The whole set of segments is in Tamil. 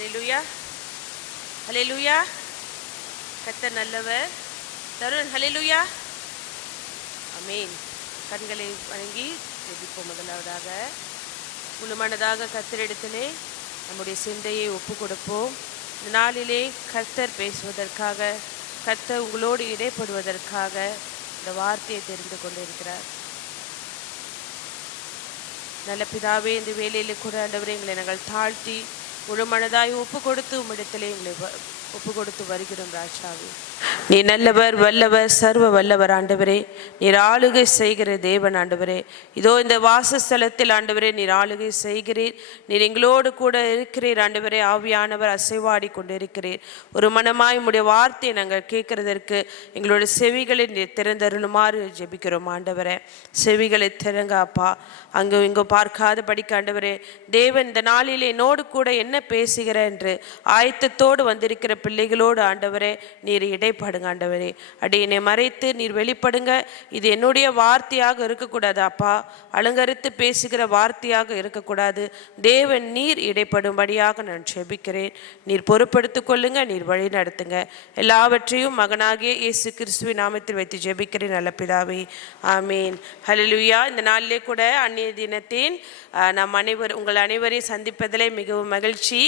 ஹல்லேலூயா, ஹல்லேலூயா. கர்த்தர் நல்லவர். தருண் ஹல்லேலூயா, ஆமென். கண்களை வணங்கி ஜெபிப்போம். முதலாவதாக முழுமனதாக கர்த்தரிடத்திலே நம்முடைய சிந்தையை ஒப்பு கொடுப்போம். இந்த நாளிலே கர்த்தர் பேசுவதற்காக, கர்த்தர் உங்களோடு இடைப்படுவதற்காக இந்த வார்த்தையை தெரிந்து கொண்டிருக்கிறார். நல்ல பிதாவே, இந்த வேலையிலே கூட ஆண்டவரே எங்களை நாங்கள் தாழ்த்தி முழுமனதாய் ஒப்பு கொடுத்து உம்மிடத்திலே எங்களை ஒப்பு கொடுத்து வருகிறோம். ராஜாவே, நீ நல்லவர், வல்லவர், சர்வ வல்லவர் ஆண்டவரே. நீர் ஆளுகை செய்கிற தேவன் ஆண்டவரே. இதோ இந்த வாசஸ்தலத்தில் ஆண்டவரே நீர் ஆளுகை செய்கிறீர். நீர் எங்களோடு கூட இருக்கிறீர் ஆண்டவரே. ஆவியானவர் அசைவாடி கொண்டிருக்கிறீர். ஒரு மனமாய் உம்முடைய வார்த்தையை நாங்கள் கேட்கறதற்கு எங்களுடைய செவிகளை நீர் திறந்தருளுமாறு ஜெபிக்கிறோம் ஆண்டவரே. செவிகளை திறங்க அப்பா. அங்கே இங்கே பார்க்காத படிக்க ஆண்டவரே, தேவன் இந்த நாளிலே என்னோடு கூட என்ன பேசுகிற என்று ஆயத்தத்தோடு வந்திருக்கிற பிள்ளைகளோடு ஆண்டவரே நீர் இடைப்படுங்க ஆண்டவரே. அடியினை மறைத்து நீர் வெளிப்படுங்க. இது என்னுடைய வார்த்தையாக இருக்கக்கூடாது அப்பா, அலங்கரித்து பேசுகிற வார்த்தையாக இருக்கக்கூடாது. தேவன் நீர் இடைப்படும்படியாக நான் ஜெபிக்கிறேன். நீர் பொறுப்படுத்திக் கொள்ளுங்க, நீர் வழி நடத்துங்க. எல்லாவற்றையும் மகனாகிய இயேசு கிறிஸ்துவின் நாமத்தில் வைத்து ஜெபிக்கிறேன் நல்ல பிதாவே, ஆமீன். ஹல்லேலூயா. இந்த நாளிலே கூட அந்நிய தினத்தின் நாம் உங்கள் அனைவரையும் சந்திப்பதிலே மிகவும் மகிழ்ச்சி.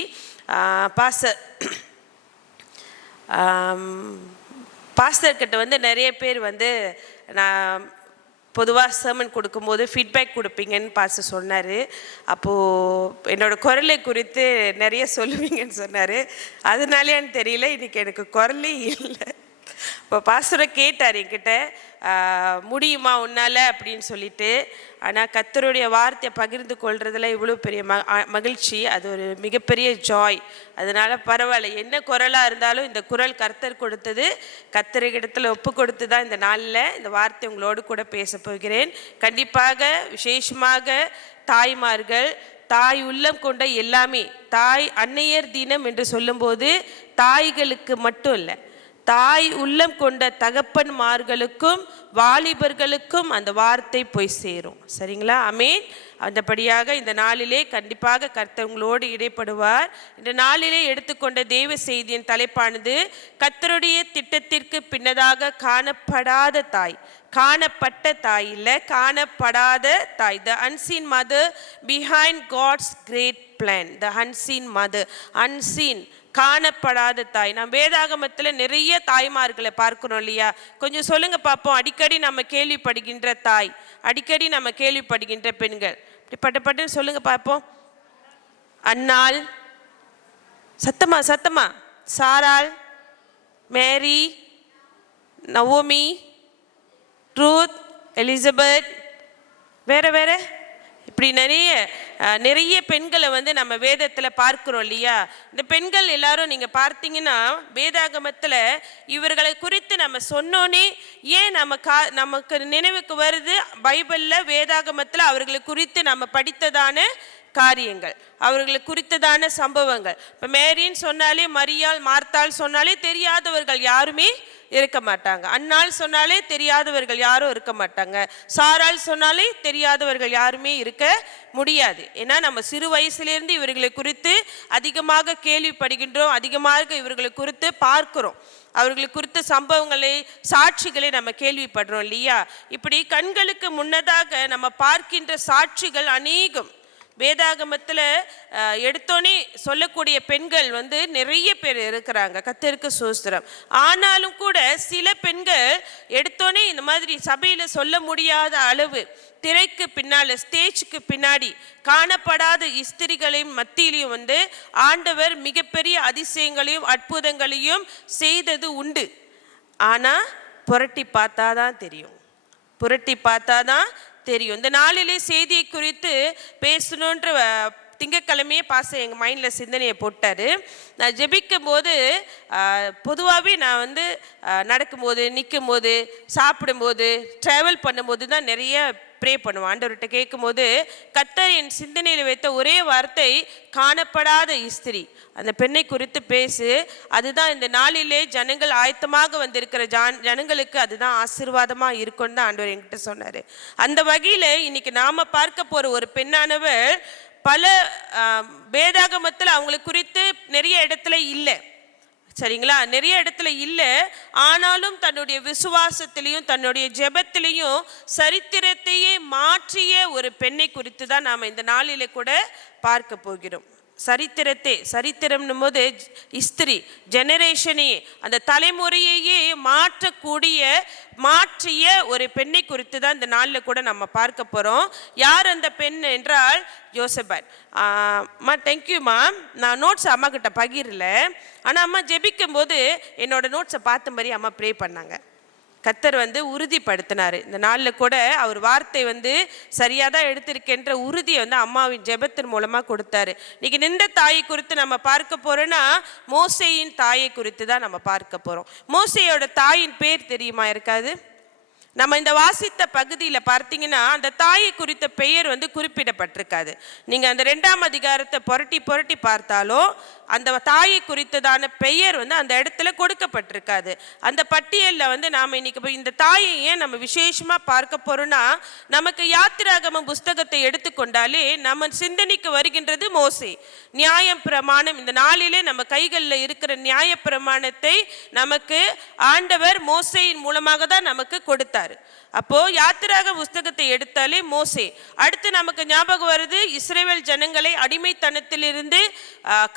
பாஸ்டர்கிட்ட நிறைய பேர் நான் பொதுவாக சர்மன் கொடுக்கும்போது ஃபீட்பேக் கொடுப்பீங்கன்னு பாஸ்டர் சொன்னார். அப்போது என்னோடய குரலை குறித்து நிறைய சொல்லுவீங்கன்னு சொன்னார். அதனாலேயான்னு தெரியல, இன்றைக்கி எனக்கு குரலே இல்லை. இப்போ பாஸ்டரை கேட்டார் என்கிட்ட, முடியுமா உன்னால் அப்படின்னு சொல்லிட்டு. ஆனால் கர்த்தருடைய வார்த்தையை பகிர்ந்து கொள்றதுல இவ்வளோ பெரிய மகிழ்ச்சி, அது ஒரு மிகப்பெரிய ஜாய். அதனால் பரவாயில்ல, என்ன குரலாக இருந்தாலும் இந்த குரல் கர்த்தர் கொடுத்தது. கர்த்தரிடத்தில் ஒப்பு கொடுத்து தான் இந்த நாளில் இந்த வார்த்தை உங்களோடு கூட பேச போகிறேன். கண்டிப்பாக விசேஷமாக தாய்மார்கள், தாய் உள்ளம் கொண்ட எல்லாமே, தாய் அன்னையர் தினம் என்று சொல்லும்போது தாய்களுக்கு மட்டும் இல்லை, தாய் உள்ளம் கொண்ட தகப்பன்மார்களுக்கும் வாலிபர்களுக்கும் அந்த வார்த்தை போய் சேரும். சரிங்களா? ஆமென். அந்தபடியாக இந்த நாளிலே கண்டிப்பாக கர்த்தர் உங்களோடு இடைப்படுவார். இந்த நாளிலே எடுத்துக்கொண்ட தேவ செய்தியின் தலைப்பானது கர்த்தருடைய திட்டத்திற்கு பின்னதாக காணப்படாத தாய். காணப்பட்ட தாய் இல்லை, காணப்படாத தாய். The unseen mother behind God's great plan. The unseen mother. unseen, காணப்படாத தாய். நாம் வேதாகமத்தில் நிறைய தாய்மார்களை பார்க்கிறோம் இல்லையா? கொஞ்சம் சொல்லுங்க பார்ப்போம். அடிக்கடி நம்ம கேள்விப்படுகின்ற தாய், அடிக்கடி நம்ம கேள்விப்படுகின்ற பெண்கள், பட்டுன்னு சொல்லுங்க பார்ப்போம். அன்னாள், சத்தமா சத்தமா, சாராள், மேரி, நவோமி, ரூத், எலிசபெத், வேற வேற, இப்படி நிறைய பெண்களை நம்ம வேதத்தில் பார்க்கிறோம் இல்லையா? இந்த பெண்கள் எல்லாரும் நீங்கள் பார்த்தீங்கன்னா வேதாகமத்தில் இவர்களை குறித்து நம்ம சொன்னோன்னே ஏன் நமக்கு நினைவுக்கு வருது? பைபிளில் வேதாகமத்தில் அவர்களை குறித்து நம்ம படித்ததான காரியங்கள், அவர்களை குறித்ததான சம்பவங்கள். இப்போ மேரின்னு சொன்னாலே, மரியாள், மார்த்தாள் சொன்னாலே தெரியாதவர்கள் யாருமே இருக்க மாட்டாங்க. அன்னாள் சொன்னாலே தெரியாதவர்கள் யாரும் இருக்க மாட்டாங்க. சாராள் சொன்னாலே தெரியாதவர்கள் யாருமே இருக்க முடியாது. ஏன்னா நம்ம சிறு வயசுலேருந்து இவர்களை குறித்து அதிகமாக கேள்விப்படுகின்றோம், அதிகமாக இவர்களை குறித்து பார்க்கிறோம், அவர்களை குறித்த சம்பவங்களை, சாட்சிகளை நம்ம கேள்விப்படுறோம் இல்லையா? இப்படி கண்களுக்கு முன்னதாக நம்ம பார்க்கின்ற சாட்சிகள் அநேகம். வேதாகமத்தில் எடுத்தோன்னே சொல்லக்கூடிய பெண்கள் நிறைய பேர் இருக்கிறாங்க. கர்த்தருக்கு ஸ்தோத்திரம். ஆனாலும் கூட சில பெண்கள் எடுத்தோன்னே இந்த மாதிரி சபையில் சொல்ல முடியாத அளவு திரைக்கு பின்னால், ஸ்டேஜுக்கு பின்னாடி காணப்படாத ஸ்திரிகளையும் மத்தியிலையும் ஆண்டவர் மிகப்பெரிய அதிசயங்களையும் அற்புதங்களையும் செய்தது உண்டு. ஆனால் புரட்டி பார்த்தாதான் தெரியும், புரட்டி பார்த்தாதான் தெரியும். இந்த நாளிலே செய்தியை குறித்து பேசணுன்ற திங்கக்கிழமையே எங்கள் மைண்டில் சிந்தனையை போட்டார். நான் ஜெபிக்கும் போது பொதுவாகவே நான் நடக்கும்போது, நிற்கும் போது, சாப்பிடும்போது, ட்ராவல் பண்ணும்போது தான் நிறைய ப்ரே பண்ணுவோம். ஆண்டவர்கிட்ட கேட்கும்போது கர்த்தர் என் சிந்தனையில் வைத்த ஒரே வார்த்தை காணப்படாத ஸ்திரீ, அந்த பெண்ணை குறித்து பேசு. அதுதான் இந்த நாளிலே ஜனங்கள் ஆயத்தமாக வந்திருக்கிற ஜனங்களுக்கு அதுதான் ஆசீர்வாதமாக இருக்கும்னு தான் ஆண்டவர் என்கிட்ட சொன்னார். அந்த வகையில் இன்னைக்கு நாம் பார்க்க போகிற ஒரு பெண்ணானவள் பல வேதாகமத்தில் அவங்களை குறித்து நிறைய இடத்துல இல்லை, சரிங்களா, நிறைய இடத்துல இல்லை. ஆனாலும் தன்னுடைய விசுவாசத்திலையும் தன்னுடைய ஜெபத்திலையும் சரித்திரத்தையே மாற்றிய ஒரு பெண்ணை குறித்து தான் நாம் இந்த நாளிலே கூட பார்க்க போகிறோம். சரித்திரம்னும் போது இஸ்திரி ஜெனரேஷனே, அந்த தலைமுறையையே மாற்றிய ஒரு பெண்ணை குறித்து தான் இந்த நாளில் கூட நம்ம பார்க்க போகிறோம். யார் அந்த பெண் என்றால் யோசபாத். அம்மா தேங்க்யூம்மா, நான் நோட்ஸ் அம்மா கிட்ட பகிரல, ஆனால் அம்மா ஜெபிக்கும் போது என்னோட நோட்ஸை பார்த்த மாதிரி அம்மா ப்ரே பண்ணாங்க. கர்த்தர் உறுதிப்படுத்தினார். இந்த நாளில் கூட அவர் வார்த்தை சரியாக தான் எடுத்திருக்கின்ற உறுதியை அம்மாவின் ஜெபத்தின் மூலமாக கொடுத்தாரு. இன்னைக்கு நின்ற தாயை குறித்து நம்ம பார்க்க போறோம்னா மோசேயின் தாயை குறித்து தான் நம்ம பார்க்க போகிறோம். மோசேயோட தாயின் பேர் தெரியுமா இருக்காது? நம்ம இந்த வாசித்த பகுதியில் பார்த்தீங்கன்னா அந்த தாயை குறித்த பெயர் குறிப்பிடப்பட்டிருக்காது. நீங்கள் அந்த 2ஆம் அதிகாரத்தை புரட்டி பார்த்தாலும் அந்த தாயை குறித்ததான பெயர் அந்த இடத்துல கொடுக்கப்பட்டிருக்காது. அந்த பட்டியலில் நாம் இன்னைக்கு இந்த தாயை ஏன் நம்ம விசேஷமாக பார்க்க போறோம்னா, நமக்கு யாத்திராகமம் புஸ்தகத்தை எடுத்துக்கொண்டாலே நம்ம சிந்தனைக்கு வருகின்றது மோசே. நியாயம் பிரமாணம், இந்த நாளிலே நம்ம கைகளில் இருக்கிற நியாய பிரமாணத்தை நமக்கு ஆண்டவர் மோசேயின் மூலமாக தான் நமக்கு கொடுத்தார். அப்போ யாத்திராக புஸ்தகத்தை எடுத்தாலே மோசே. அடுத்து நமக்கு ஞாபகம் வருது, இஸ்ரவேல் ஜனங்களை அடிமைத்தனத்திலிருந்து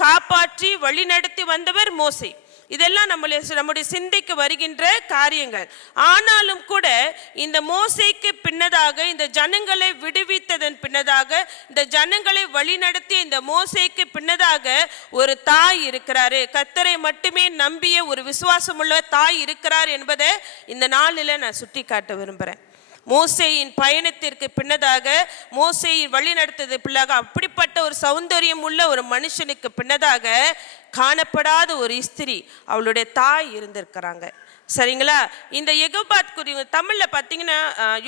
காப்பாற்றி வழிநடத்தி வந்தவர் மோசே. இதெல்லாம் நம்முடைய சிந்தைக்கு வருகின்ற காரியங்கள். ஆனாலும் கூட இந்த மோசேக்கு பின்னதாக, இந்த ஜனங்களை விடுவித்ததன் பின்னதாக, இந்த ஜனங்களை வழிநடத்தி இந்த மோசேக்கு பின்னதாக ஒரு தாய் இருக்கிறாரு. கர்த்தரை மட்டுமே நம்பிய ஒரு விசுவாசமுள்ள தாய் இருக்கிறார் என்பதை இந்த நாளில் நான் சுட்டி காட்ட விரும்புகிறேன். மோசேயின் பயணத்திற்கு பின்னதாக, மோசேயின் வழி நடத்தது பிள்ளாக, அப்படிப்பட்ட ஒரு சௌந்தரியம் உள்ள ஒரு மனுஷனுக்கு பின்னதாக காணப்படாத ஒரு இஸ்திரி, அவளுடைய தாய் இருந்திருக்கிறாங்க. சரிங்களா? இந்த யெகோபாத் தமிழில் பார்த்தீங்கன்னா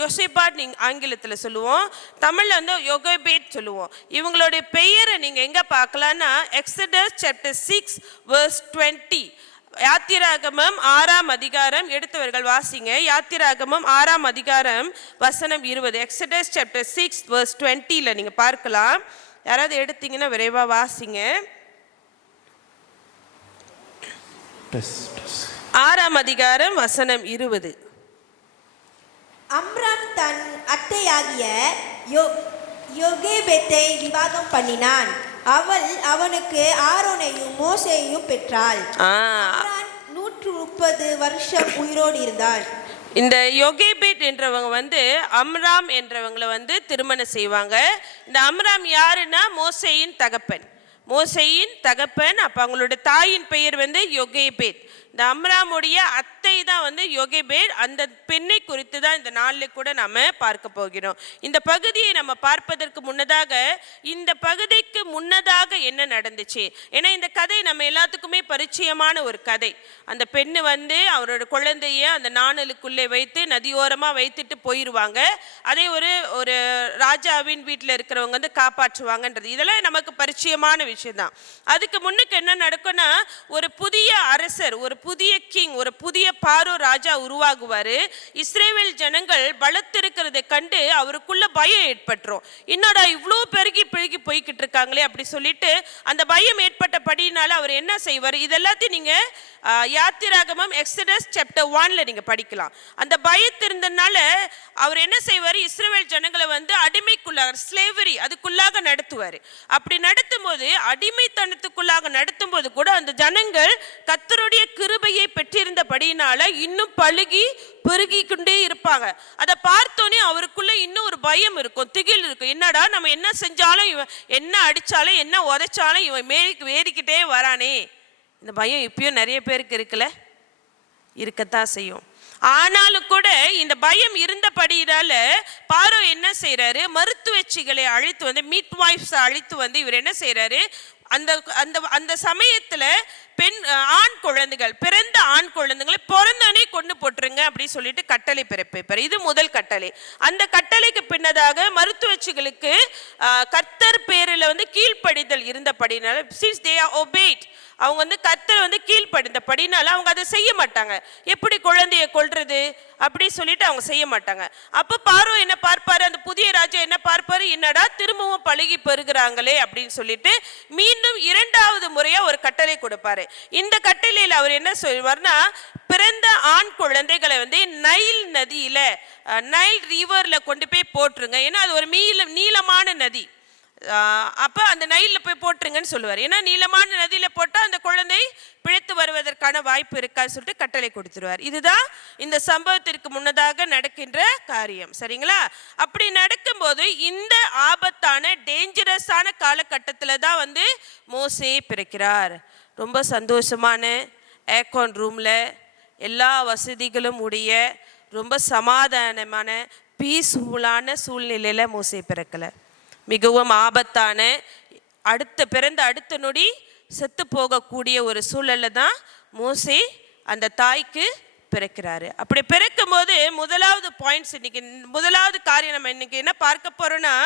யோசேபாத் ஆங்கிலத்தில் சொல்லுவோம், தமிழில் யோகேபேட் சொல்லுவோம். இவங்களுடைய பெயரை நீங்கள் எங்கே பார்க்கலான்னா எக்ஸடஸ் சாப்டர் 6 verse 20. யாத்திராகமம் 6ஆம் அதிகாரம், எடுத்தவர்கள் வாசிங்க. யாத்திராகமம் 6ஆம் அதிகாரம் வசனம் 20. எக்ஸடஸ் சாப்டர் 6 verse 20ல நீங்க பார்க்கலாம். யாராவது எடுத்தீங்கன்னா விரைவா வாசிங்க. 6ஆம் அதிகாரம் வசனம் 20. அம்ராம் தன் அத்தையாகிய யோகேபேத்தை விவாகம் பண்ணினான். அவள் அவனுக்கு ஆரோனையும் மோசேயையும் பெற்றாள். 130 வருஷம் உயிரோடு இருந்தாள். இந்த யோகேபேட் என்றவங்க அம்ராம் என்றவங்களை திருமணம் செய்வாங்க. இந்த அம்ராம் யாருன்னா மோசேயின் தகப்பன். அப்ப அவங்களுடைய தாயின் பெயர் யோகேபேட். இந்த அம்ராமுடைய அத்தை தான் யோகேபேட். அந்த பெண்ணை குறித்து தான் இந்த நாளில் கூட நாம பார்க்க போகிறோம். இந்த பகுதியை நம்ம பார்ப்பதற்கு முன்னதாக, இந்த பகுதிக்கு முன்னதாக என்ன நடந்துச்சு? ஏன்னா இந்த கதை நம்ம எல்லாத்துக்குமே பரிச்சயமான ஒரு கதை. அந்த பெண்ணு அவரோட குழந்தைய அந்த நாணலுக்குள்ளே வைத்து நதியோரமாக வைத்துட்டு போயிடுவாங்க. அதே ஒரு ராஜாவின் வீட்டில் இருக்கிறவங்க காப்பாற்றுவாங்கன்றது இதெல்லாம் நமக்கு பரிச்சயமான விஷயம் தான். அதுக்கு முன்னுக்கு என்ன நடக்கும்னா, ஒரு புதிய அரசர், ஒரு புதிய கிங், ஒரு புதிய பாரோ ராஜா உருவாகுவாரு. இஸ்ரேல் ஜனங்கள் பலத்திருக்கிறதை கண்டு அவருக்குள்ள பயம் ஏற்பட்டுரும். என்னடா இவ்வளோ பெருகி போய்கிட்டு இருக்காங்களே அப்படி சொல்லிட்டு அந்த பயம் ஏற்பட்டபடினால அவர் என்ன செய்வார்? இதெல்லாத்தையும் நீங்க யாத்திராகமம் எக்ஸடஸ் சாப்டர் 1ல நீங்க படிக்கலாம். அந்த பயத்திருந்தனால அவர் என்ன செய்வார்? இஸ்ரேல் ஜனங்களை அடிமைக்குள்ளாக, ஸ்லேவரி அதுக்குள்ளாக நடத்துவார். அப்படி நடத்தும் போது, அடிமைத்தனத்துக்குள்ளாக நடத்தும் போது கூட அந்த ஜனங்கள் கர்த்தருடைய கிருபையை பெற்றிருந்தபடினால இன்னும் பழுகி பெருகி கொண்டே இருப்பாங்க. அதை பார்த்தோன்னே அவருக்குள்ள இன்னும் ஒரு பயம் இருக்கும், திகில் இருக்கும். என்னடா நம்ம என்ன செஞ்சாலும், இவன் என்ன அடிச்சாலும், என்ன உதைச்சாலும் இவன் ஏறிக்கிட்டே வரானே. இந்த பயம் இப்பயும் நிறைய பேருக்கு இருக்கத்தான் செய்யும். ஆனாலும் கூட இந்த பயம் இருந்தபடியால பாரோ என்ன செய்யறாரு? மருத்துவச்சிகளை அழைத்து மீட் வாய்ஃப்ஸ் அழைத்து இவர் என்ன செய்யறாரு? அந்த சமயத்துல பிறந்த ஆண் குழந்தைகளை பிறந்தனே கொண்டு போட்டுருங்க அப்படின்னு சொல்லிட்டு கட்டளை பிறப்பிப்பார். இது முதல் கட்டளை. அந்த கட்டளைக்கு பின்னதாக மருத்துவச்சிகளுக்கு கர்த்தர் பேரில் வந்து கீழ்ப்படிதல் இருந்தபடினால, since they are obeyed, அவங்க வந்து கர்த்தர் வந்து கீழ்ப்படிந்தபடினால அவங்க அதை செய்ய மாட்டாங்க. எப்படி குழந்தைய கொல்றது அப்படி சொல்லிட்டு அவங்க செய்ய மாட்டாங்க. அப்ப பார்வோ என்ன பார்ப்பாரு, அந்த புதிய ராஜா என்ன பார்ப்பாரு, என்னடா திரும்பவும் பழுகி பெறுகிறாங்களே அப்படின்னு சொல்லிட்டு மீண்டும் இரண்டாவது முறையா ஒரு கட்டளை கொடுப்பாரு. இந்த கட்டளையில அவர் என்ன சொல்வார்னா, பிறந்த ஆண் குழந்தைகளை வந்து நைல் நதியில, நைல் ரிவர்ல கொண்டு போய் போட்டுருங்க. ஏன்னா அது ஒரு நீளமான நதி. அப்போ அந்த நைலில் போய் போட்டுருங்கன்னு சொல்லுவார். ஏன்னா நீளமான நதியில் போட்டால் அந்த குழந்தை பிழைத்து வருவதற்கான வாய்ப்பு இருக்கான்னு சொல்லிட்டு கட்டளை கொடுத்துருவார். இதுதான் இந்த சம்பவத்திற்கு முன்னதாக நடக்கின்ற காரியம். சரிங்களா? அப்படி நடக்கும்போது இந்த ஆபத்தான டேஞ்சரஸான காலகட்டத்தில் தான் வந்து மோசே பிறக்கிறார். ரொம்ப சந்தோஷமான ஏர்கான் ரூமில் எல்லா வசதிகளும் உடைய ரொம்ப சமாதானமான பீஸ்ஃபுல்லான சூழ்நிலையில் மோசே பிறக்கலை. மிகவும் ஆபத்தான பிறந்த அடுத்த நொடி செத்து போகக்கூடிய ஒரு சூழல்ல தான் மோசே அந்த தாய்க்கு பிறக்கிறாரு. அப்படி பிறக்கும் போது முதலாவது பாயிண்ட்ஸ், இன்னைக்கு முதலாவது காரியம் நம்ம இன்னைக்கு என்ன பார்க்க போறோம்னா,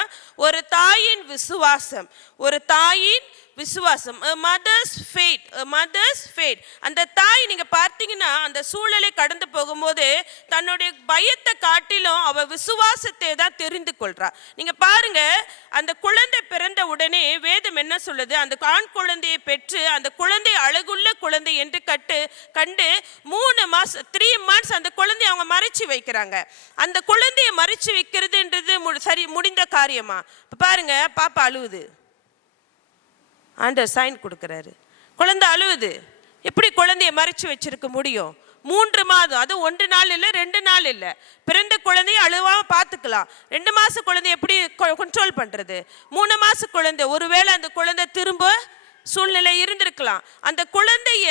ஒரு தாயின் விசுவாசம். ஒரு தாயின் விசுவாசம், மதர்ஸ் ஃபெய்த், மதர்ஸ் ஃபெய்த். அந்த தாய் நீங்க பார்த்தீங்கன்னா அந்த சூழலை கடந்து போகும்போது தன்னுடைய பயத்தை காட்டிலும் அவ விசுவாசத்தை தான் தெரிந்து கொள்றா. நீங்க பாருங்க, அந்த குழந்தை பிறந்த உடனே வேதம் என்ன சொல்லுது, அந்த ஆண் குழந்தையை பெற்று அந்த குழந்தை அழகுள்ள குழந்தை என்று கண்டு 3 மாசம் 3 months அந்த குழந்தைய அவங்க மறைச்சு வைக்கிறாங்க. அந்த குழந்தைய மறைச்சு வைக்கிறதுன்றது சரி முடிந்த காரியமா? பாருங்க, பாப்பா அழுவுது, ஆண்டவர் சைன் கொடுக்குறாரு, குழந்தை அழுவுது. எப்படி குழந்தைய மறைச்சு வச்சிருக்க முடியும்? 3 மாதம், அது 1 நாள் இல்லை 2 நாள் இல்லை. பிறந்த குழந்தைய அழுவாம பார்த்துக்கலாம். 2 மாச குழந்தைய எப்படி கண்ட்ரோல் பண்றது? 3 மாச குழந்தை, ஒருவேளை அந்த குழந்தை திரும்ப சூழ்நிலை இருந்திருக்கலாம். அந்த குழந்தைய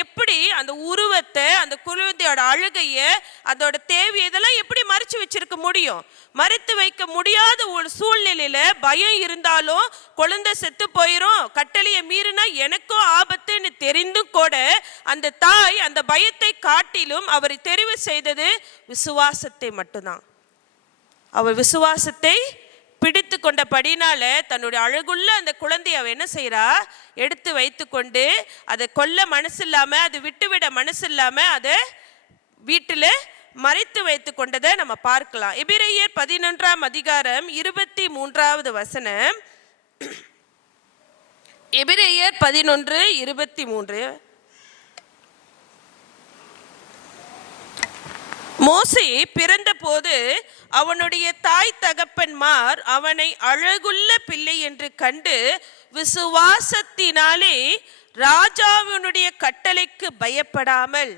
எப்படி அந்த உருவத்தை, அந்த குழந்தையோட அழுகைய, அதோட தேவை, இதெல்லாம் எப்படி மறைச்சு வச்சிருக்க முடியும்? மறைத்து வைக்க முடியாத ஒரு சூழ்நிலையில பயம் இருந்தாலும் குழந்தை செத்து போயிரும், கட்டளையை மீறினா எனக்கும் ஆபத்துன்னு தெரிந்தும் கூட அந்த தாய் அந்த பயத்தை காட்டிலும் அவரை தெரிவு செய்தது விசுவாசத்தை மட்டும்தான். அவர் விசுவாசத்தை பிடித்து கொண்டபடினால தன்னுடைய அழகுள்ள அந்த குழந்தையை அவ என்ன செய்யறா, எடுத்து வைத்து கொண்டு அதை கொல்ல மனசு இல்லாம, அதை விட்டுவிட மனசு இல்லாம அதை வீட்டில் மறைத்து வைத்து கொண்டதை நம்ம பார்க்கலாம். எபிரெயர் 11ஆம் அதிகாரம் 23வது வசனம். எபிரெயர் 11:23. மோசே பிறந்த போது அவனுடைய தாய் தகப்பன்மார் அவனை அழகுள்ள பிள்ளை என்று கண்டு விசுவாசத்தினாலே ராஜாவினுடைய கட்டளைக்கு பயப்படாமல்,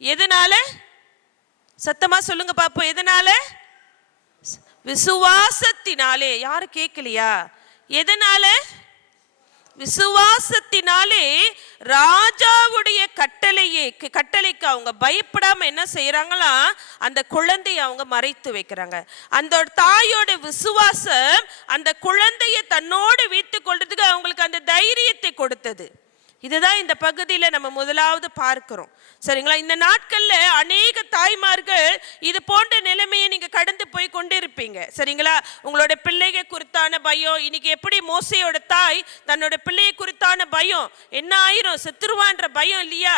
எதனால? சத்தமா சொல்லுங்க பாப்போம், எதனால? விசுவாசத்தினாலே. யாரு கேட்கலையா? எதனால? விசுவாசத்தினாலே ராஜாவுடைய கட்டளைக்கு அவங்க பயப்படாம என்ன செய்யறாங்களா, அந்த குழந்தையை அவங்க மறைத்து வைக்கிறாங்க. அந்த தாயோட விசுவாசம் அந்த குழந்தையை தன்னோடு வைத்துக் கொள்றதுக்கு அவங்களுக்கு அந்த தைரியத்தை கொடுத்தது. இதுதான் இந்த பகுதியில் நம்ம முதலாவது பார்க்கிறோம். சரிங்களா? இந்த நாட்கள்ல அநேக தாய்மார்கள் இது போன்ற நிலைமையை நீங்க கடந்து போய் கொண்டிருப்பீங்க. சரிங்களா? உங்களோட பிள்ளைக குறித்தான பயம், இன்னைக்கு எப்படி மோசையோட தாய் தன்னோட பிள்ளையை குறித்தான பயம், என்ன ஆயிரும், செத்துருவான்ற பயம் இல்லையா,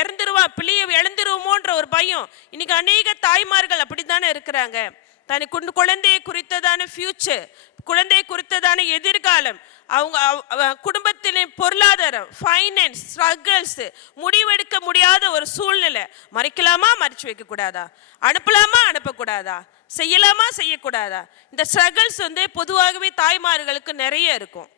இறந்துருவா, பிள்ளையை இழந்துருவோமோன்ற ஒரு பயம். இன்னைக்கு அநேக தாய்மார்கள் அப்படித்தானே இருக்கிறாங்க. தனி குழந்தையை குறித்ததான ஃபியூச்சர், குழந்தையை குறித்ததான எதிர்காலம், அவங்க குடும்பத்தின் பொருளாதாரம், ஃபைனான்ஸ் ஸ்ட்ரகிள்ஸ், முடிவெடுக்க முடியாத ஒரு சூழ்நிலை. மறைக்கலாமா, மறைச்சு வைக்க கூடாதா, அனுப்பலாமா, அனுப்பக்கூடாதா, செய்யலாமா, செய்யக்கூடாதா, இந்த ஸ்ட்ரகிள்ஸ் வந்து பொதுவாகவே தாய்மார்களுக்கு நிறைய இருக்கும்.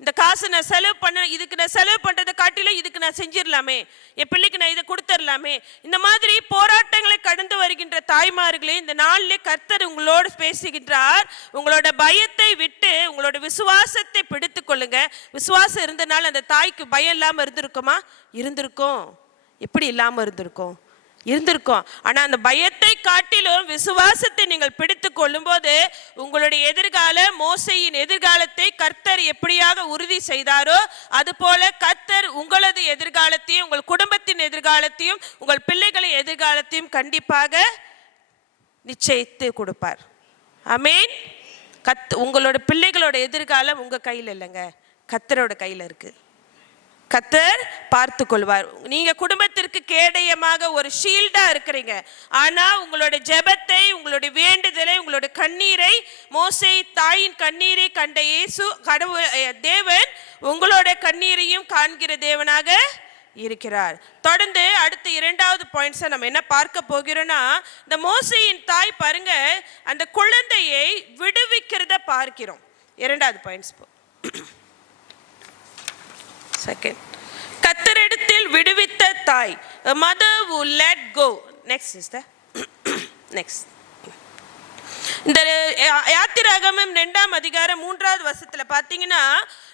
இந்த காசு நான் செலவு பண்ண, இதுக்கு நான் செலவு பண்றதை காட்டிலும் இதுக்கு நான் செஞ்சிடலாமே, என் பிள்ளைக்கு நான் இதை கொடுத்துடலாமே, இந்த மாதிரி போராட்டங்களை கடந்து வருகின்ற தாய்மார்களே, இந்த நாளிலே கர்த்தர் உங்களோடு பேசுகின்றார். உங்களோட பயத்தை விட்டு உங்களோட விசுவாசத்தை பிடித்து கொள்ளுங்க. விசுவாசம் இருந்தனால அந்த தாய்க்கு பயம் இல்லாம இருந்திருக்குமா? இருந்திருக்கும். எப்படி இல்லாம இருந்திருக்கும்? இருந்திருக்கும். ஆனா அந்த பயத்தை காட்டிலும் விசுவாசத்தை நீங்கள் பிடித்து கொள்ளும் போது உங்களுடைய எதிர்காலம், மோசையின் எதிர்காலத்தை கர்த்தர் எப்படியாக உறுதி செய்தாரோ அது போல கர்த்தர் உங்களது எதிர்காலத்தையும், உங்கள் குடும்பத்தின் எதிர்காலத்தையும், உங்கள் பிள்ளைகளின் எதிர்காலத்தையும் கண்டிப்பாக நிச்சயித்து கொடுப்பார். ஆமென். உங்களோட பிள்ளைகளோட எதிர்காலம் உங்க கையில் இல்லைங்க, கர்த்தரோட கையில் இருக்கு. கர்த்தர் பார்த்து கொள்வார். நீங்க குடும்பத்திற்கு கேடயமாக ஒரு ஷீல்டா இருக்கிறீங்க. ஆனா உங்களோட ஜெபத்தை, உங்களுடைய வேண்டுதலை, உங்களுடைய கண்ணீரை, மோசே தாயின் கண்ணீரை கண்ட இயேசு கடவுள் தேவன் உங்களோட கண்ணீரையும் காண்கிற தேவனாக இருக்கிறார். தொடர்ந்து அடுத்த இரண்டாவது பாயிண்ட்ஸை நம்ம என்ன பார்க்க போகிறோம்னா, இந்த மோசேயின் தாய் பாருங்க அந்த குழந்தையை விடுவிக்கிறத பார்க்கிறோம். இரண்டாவது பாயிண்ட்ஸ் செகண்ட், கர்த்தரிடத்தில் விடுவித்த தாய், a mother who let go. Next sister. Next. இந்த யாத்திராகமம் 2ஆம் அதிகாரம் 3வது வசனத்துல பாத்தீங்கன்னா,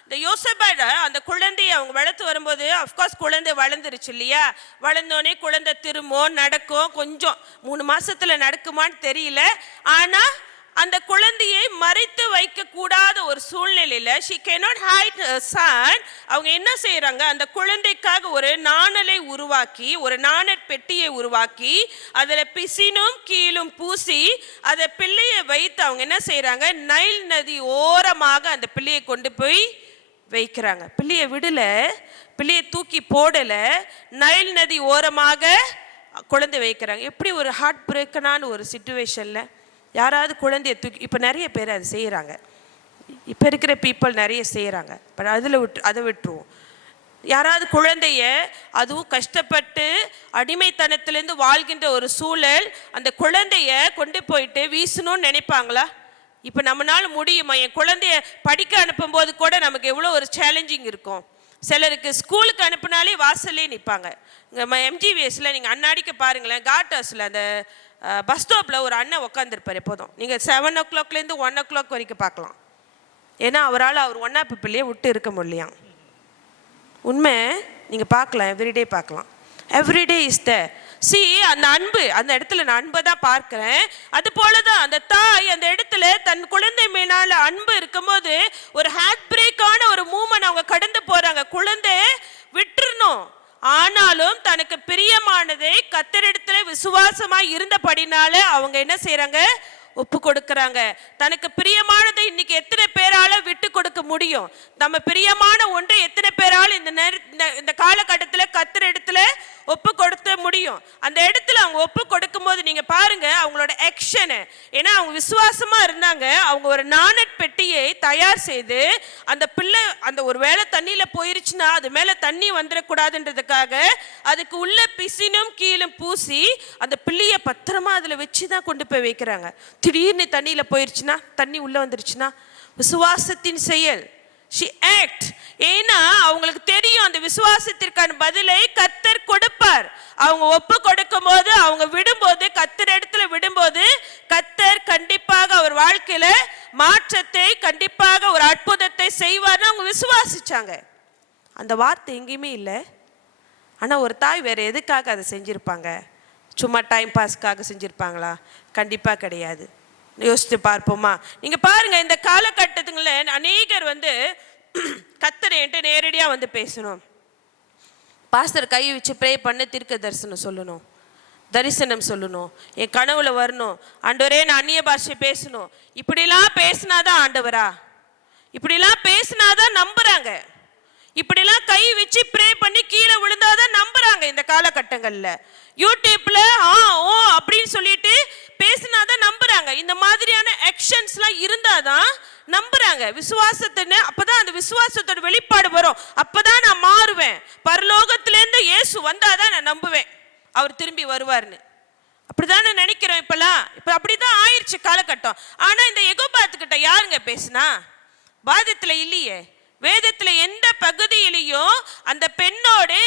இந்த யோசேப்போட அந்த குழந்தையை அவங்க வளர்த்து வரும்போது, அஃப்கோர்ஸ் குழந்தை வளர்ந்துருச்சு இல்லையா, வளர்ந்தோடனே குழந்தை திரும்பும், நடக்கும், கொஞ்சம் 3 மாசத்துல நடக்குமான்னு தெரியல. ஆனா அந்த குழந்தையை மறைத்து வைக்க கூடாத ஒரு சூழ்நிலையில she cannot hide her son. அவங்க என்ன செய்யறாங்க, அந்த குழந்தைக்காக ஒரு நாணலை உருவாக்கி, ஒரு நாணற் பெட்டியை உருவாக்கி, அதுல பிசினும் கீழும் பூசி அதை பிள்ளையை வைத்து அவங்க என்ன செய்யறாங்க, நைல் நதி ஓரமாக அந்த பிள்ளையை கொண்டு போய் வைக்கிறாங்க. பிள்ளையை விடல, பிள்ளையை தூக்கி போடல, நைல் நதி ஓரமாக குழந்தை வைக்கிறாங்க. எப்படி ஒரு ஹார்ட் பிரேக்கனான ஒரு சிச்சுவேஷன்ல யாராவது குழந்தைய தூக்கி, இப்போ நிறைய பேர் அது செய்கிறாங்க, இப்போ இருக்கிற பீப்புள் நிறைய செய்கிறாங்க. பட் அதை விட்டுருவோம். யாராவது குழந்தைய, அதுவும் கஷ்டப்பட்டு அடிமைத்தனத்திலேருந்து வாழ்கின்ற ஒரு சூழல், அந்த குழந்தைய கொண்டு போயிட்டு வீசணும்னு நினைப்பாங்களா? இப்போ நம்மளால முடியுமா? என் குழந்தைய படிக்க அனுப்பும்போது கூட நமக்கு எவ்வளோ ஒரு சேலஞ்சிங் இருக்கும். சிலருக்கு ஸ்கூலுக்கு அனுப்புனாலே வாசல்லே நிற்பாங்க. இங்கே எம்ஜிவிஎஸில் நீங்கள் அன்னாடிக்க பாருங்களேன், காட் ஹவுஸில் அந்த பஸ் ஸ்டாப்பில் ஒரு அண்ணன் உட்காந்துருப்பார் எப்போதும். நீங்கள் 7 o'clockலேருந்து 1 o'clock வரைக்கும் பார்க்கலாம். ஏன்னா அவரால் அவர் 1 பிள்ளையை விட்டு இருக்க முடியலையாம். உண்மை, நீங்கள் பார்க்கலாம், எவ்ரிடே பார்க்கலாம். எவ்ரிடே இஸ் த சி அந்த அன்பு, அந்த இடத்துல நான் அன்பை தான் பார்க்குறேன். அது போல தான் அந்த தாய் அந்த இடத்துல தன் குழந்தை மேலால அன்பு இருக்கும்போது ஒரு ஹார்ட் பிரேக்கான ஒரு மூமெண்ட் அவங்க கடந்து போகிறாங்க. குழந்தை விட்டுறணும், ஆனாலும் தனக்கு பிரியமானதை கர்த்தரிடத்துல விசுவாசமாய் இருந்தபடினால அவங்க என்ன செய்யறாங்க, ஒப்பு கொடுக்கறாங்க. தனக்கு பிரியமானதை இன்னைக்கு எத்தனை பேரால விட்டு கொடுக்க முடியும்? நம்ம பிரியமான ஒன்றை எத்தனை பேரால இந்த காலகட்டத்தில் கர்த்தரிடத்துல ஒப்பு கொடுத்த முடியும்? அந்த இடத்துல அவங்க ஒப்பு கொடுக்கும் போது நீங்க பாருங்க அவங்களோட ஆக்ஷன். ஏன்னா அவங்க விசுவாசமா இருந்தாங்க. அவங்க ஒரு நாணட் பெட்டியை தயார் செய்து அந்த பிள்ளை அந்த ஒரு வேளை தண்ணியில போயிருச்சுன்னா அது மேல தண்ணி வந்துடக்கூடாதுன்றதுக்காக அதுக்கு உள்ள பிசினும் கீழும் பூசி அந்த பிள்ளைய பத்திரமா அதுல வச்சுதான் கொண்டு போய் வைக்கிறாங்க. திடீர்னு தண்ணியில போயிருச்சுன்னா, தண்ணி உள்ள வந்துருச்சுன்னா, விசுவாசத்தின் செயல். she act. ஏன்னா அவங்களுக்கு தெரியும் அந்த விசுவாசத்திற்கான பதிலை கர்த்தர் கொடுப்பார். அவங்க ஒப்பு கொடுக்கும் போது, அவங்க விடும்போது, கர்த்தர் இடத்துல விடும்போது கர்த்தர் கண்டிப்பாக அவர் வாழ்க்கையில மாற்றத்தை, கண்டிப்பாக ஒரு அற்புதத்தை செய்வார்னு அவங்க விசுவாசிச்சாங்க. அந்த வார்த்தை எங்கேயுமே இல்லை. ஆனா ஒரு தாய் வேற எதுக்காக அதை செஞ்சிருப்பாங்க? சும்மா டைம் பாஸ்க்காக செஞ்சிருப்பாங்களா? கண்டிப்பா கிடையாது. யோசித்து பார்ப்போமா? நீங்க பாருங்க, இந்த காலகட்டத்துங்கள அநேகர் கர்த்தர் என்கிட்ட நேரடியா பேசணும், பாஸ்டர் கை வச்சு ப்ரே பண்ண தீர்க்க தரிசனம் சொல்லணும், தரிசனம் சொல்லணும், என் கனவுல வரணும், ஆண்டவரே நான் அந்நிய பாஷை பேசணும். இப்படிலாம் பேசினாதான் ஆண்டவரா? இப்படிலாம் பேசினாதான் நம்புறாங்க. இப்படிலாம் கை வச்சு ப்ரே பண்ணி கீழே விழுந்தாதான் நம்புறாங்க. இந்த காலகட்டங்கள்ல யூடியூப்ல ஓ அப்படின்னு சொல்லிட்டு பேசினாதான் நம்புறாங்க. இந்த மாதிரியான ஆக்ஷன்ஸ்லாம் இருந்தாதான் நம்புறாங்க. விசுவாசத்தின்னு அப்பதான் அந்த விசுவாசத்தோட வெளிப்பாடு வரும். அப்பதான் நான் மாறுவேன். பரலோகத்திலேருந்து இயேசு வந்தாதான் நான் நம்புவேன் அவர் திரும்பி வருவார்னு. அப்படிதான் நினைக்கிறோம் இப்பெல்லாம். இப்ப அப்படிதான் ஆயிடுச்சு காலகட்டம். ஆனா இந்த எகோபாத்துக்கிட்ட யாருங்க பேசுனா? பாதத்துல இல்லையே. வேதத்துல எந்த பகுதியிலையும் அந்த பெண்ணோடு